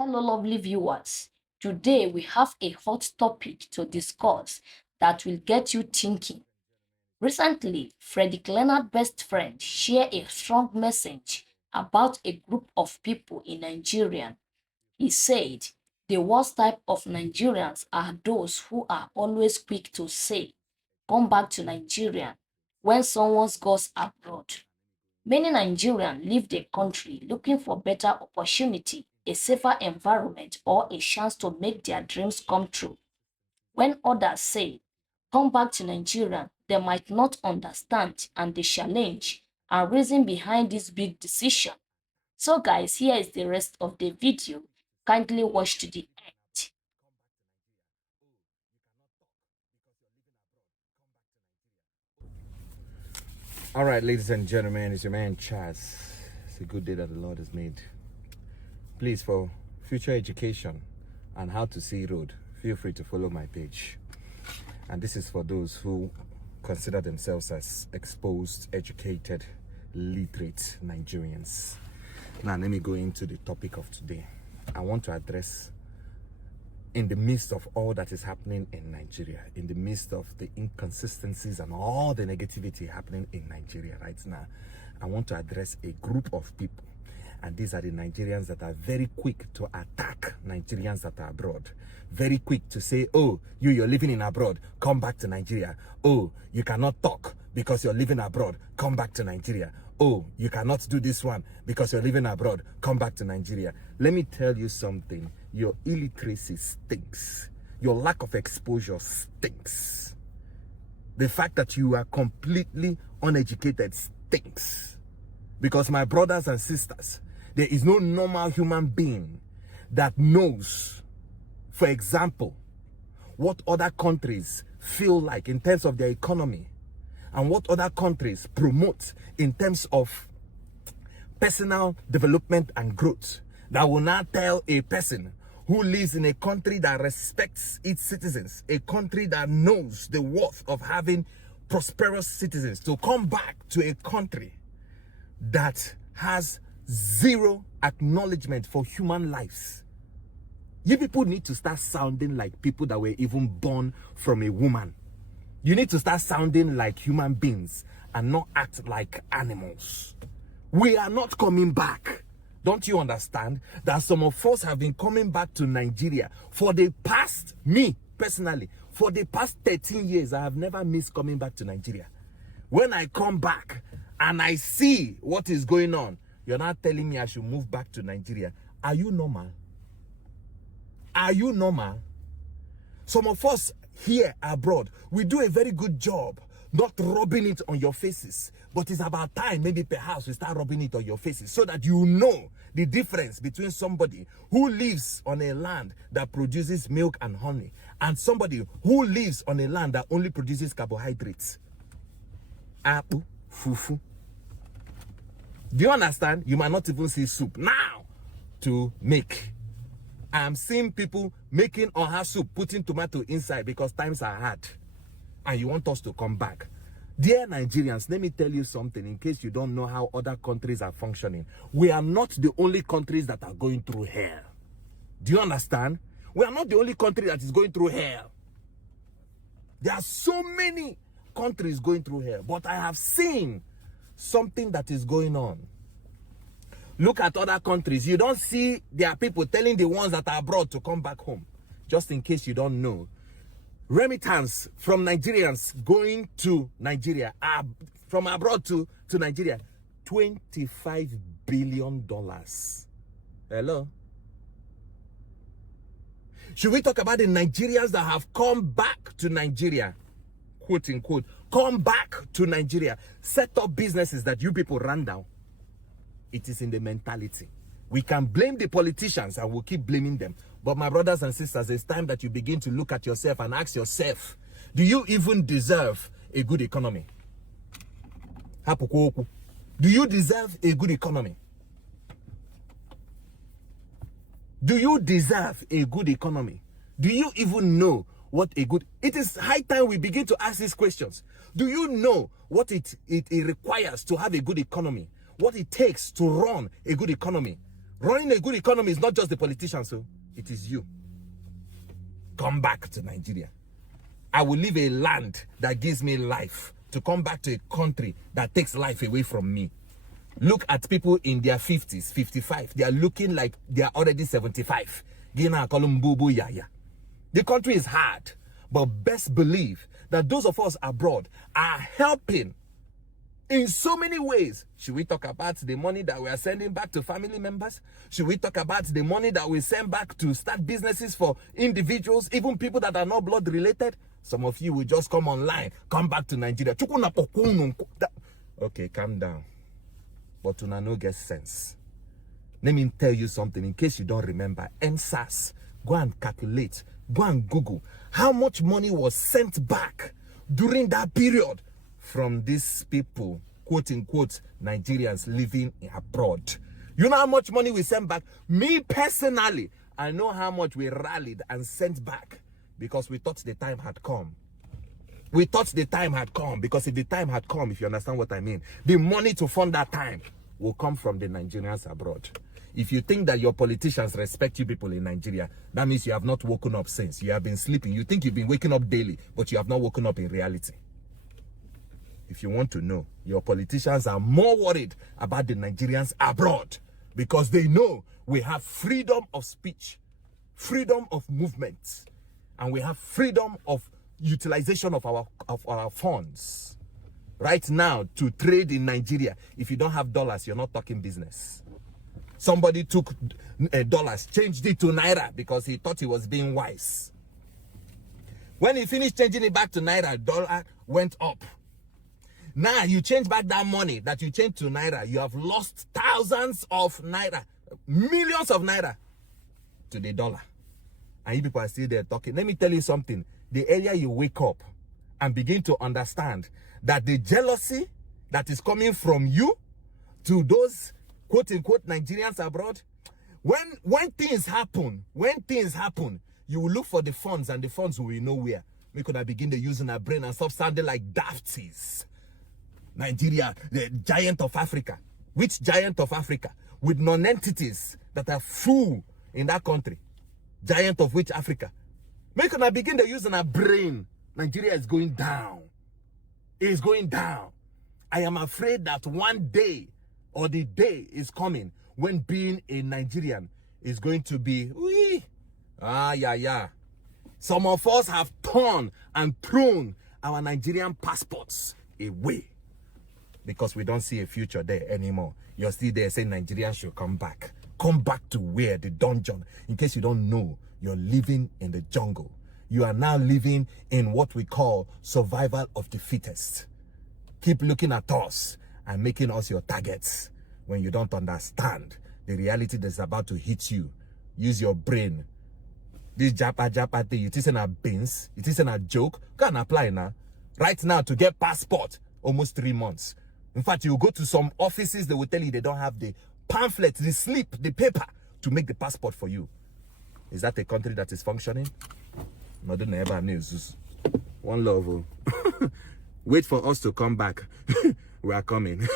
Hello, lovely viewers. Today we have a hot topic to discuss that will get you thinking. Recently, Frederick Leonard's best friend shared a strong message about a group of people in Nigeria. He said, the worst type of Nigerians are those who are always quick to say, come back to Nigeria when someone goes abroad. Many Nigerians leave the country looking for better opportunity, a safer environment, or a chance to make their dreams come true. When others say, come back to Nigeria, they might not understand and the challenge and reason behind this big decision. So guys, here is the rest of the video. Kindly watch to the end. All right, ladies and gentlemen, it's your man Chaz. It's a good day that the Lord has made. Please, for future education and how to see road, feel free to follow my page. And this is for those who consider themselves as exposed, educated, literate Nigerians. Now, let me go into the topic of today. I want to address, in the midst of all that is happening in Nigeria, in the midst of the inconsistencies and all the negativity happening in Nigeria right now, I want to address a group of people. And these are the Nigerians that are very quick to attack Nigerians that are abroad. Very quick to say, oh, you're living in abroad, come back to Nigeria. Oh, you cannot talk because you're living abroad, come back to Nigeria. Oh, you cannot do this one because you're living abroad, come back to Nigeria. Let me tell you something. Your illiteracy stinks. Your lack of exposure stinks. The fact that you are completely uneducated stinks. Because my brothers and sisters, there is no normal human being that knows, for example, what other countries feel like in terms of their economy and what other countries promote in terms of personal development and growth, that will not tell a person who lives in a country that respects its citizens, a country that knows the worth of having prosperous citizens, to come back to a country that has zero acknowledgement for human lives. You people need to start sounding like people that were even born from a woman. You need to start sounding like human beings and not act like animals. We are not coming back. Don't you understand that some of us have been coming back to Nigeria for the past, me personally, for the past 13 years, I have never missed coming back to Nigeria. When I come back and I see what is going on, you're not telling me I should move back to Nigeria. Are you normal? Are you normal? Some of us here abroad, we do a very good job not rubbing it on your faces. But it's about time, maybe perhaps we start rubbing it on your faces so that you know the difference between somebody who lives on a land that produces milk and honey and somebody who lives on a land that only produces carbohydrates. Apple, fufu. Do you understand? You might not even see soup now to make. I'm seeing people making oha soup, putting tomato inside because times are hard. And you want us to come back. Dear Nigerians, let me tell you something in case you don't know how other countries are functioning. We are not the only countries that are going through hell. Do you understand? We are not the only country that is going through hell. There are so many countries going through hell. But I have seen something that is going on. Look at other countries. You don't see there are people telling the ones that are abroad to come back home. Just in case you don't know. Remittance from Nigerians going to Nigeria, from abroad to Nigeria, $25 billion. Hello? Should we talk about the Nigerians that have come back to Nigeria, quote unquote, come back to Nigeria, set up businesses that you people ran down? It is in the mentality. We can blame the politicians and we'll keep blaming them. But my brothers and sisters, it's time that you begin to look at yourself and ask yourself, do you even deserve a good economy? Do you deserve a good economy? Do you deserve a good economy? Do you even know what a good... It is high time we begin to ask these questions. Do you know what it requires to have a good economy? What it takes to run a good economy? Running a good economy is not just the politicians, so it is you. Come back to Nigeria. I will leave a land that gives me life to come back to a country that takes life away from me. Look at people in their 50s, 55. They are looking like they are already 75. The country is hard, but best believe that those of us abroad are helping in so many ways. Should we talk about the money that we are sending back to family members? Should we talk about the money that we send back to start businesses for individuals, even people that are not blood related? Some of you will just come online, come back to Nigeria. Okay, calm down. But una no get sense. Let me tell you something in case you don't remember. NSAS, go and calculate, go and Google how much money was sent back during that period from these people, quote unquote, Nigerians living abroad. You know how much money we sent back? Me personally, I know how much we rallied and sent back because we thought the time had come. We thought the time had come because if the time had come, if you understand what I mean, the money to fund that time will come from the Nigerians abroad. If you think that your politicians respect you people in Nigeria, that means you have not woken up since. You have been sleeping. You think you've been waking up daily, but you have not woken up in reality. If you want to know, your politicians are more worried about the Nigerians abroad because they know we have freedom of speech, freedom of movement, and we have freedom of utilization of our funds. Right now, to trade in Nigeria, if you don't have dollars, you're not talking business. Somebody took dollars, changed it to naira because he thought he was being wise. When he finished changing it back to naira, dollar went up. Now you change back that money that you changed to naira, you have lost thousands of naira, millions of naira to the dollar. And you people are still there talking. Let me tell you something. The area you wake up and begin to understand that the jealousy that is coming from you to those quote unquote Nigerians abroad, when things happen, you will look for the funds and the funds will be nowhere. We could have begin to use our brain and stop sounding like dafties. Nigeria, the giant of Africa. Which giant of Africa? With non-entities that are full in that country. Giant of which Africa? We could have begin to use our brain. Nigeria is going down. It is going down. I am afraid that one day, or the day is coming, when being a Nigerian is going to be, some of us have torn and thrown our Nigerian passports away because we don't see a future there anymore. You're still there saying Nigerians should come back. Come back to where? The dungeon. In case you don't know, you're living in the jungle. You are now living in what we call survival of the fittest. Keep looking at us and making us your targets when you don't understand the reality that's about to hit you. Use your brain. This japa thing, it isn't a beans, it isn't a joke. Go and apply now. Right now, to get passport, almost 3 months. In fact, you go to some offices, they will tell you they don't have the pamphlet, the slip, the paper to make the passport for you. Is that a country that is functioning? One love. Wait for us to come back. We are coming.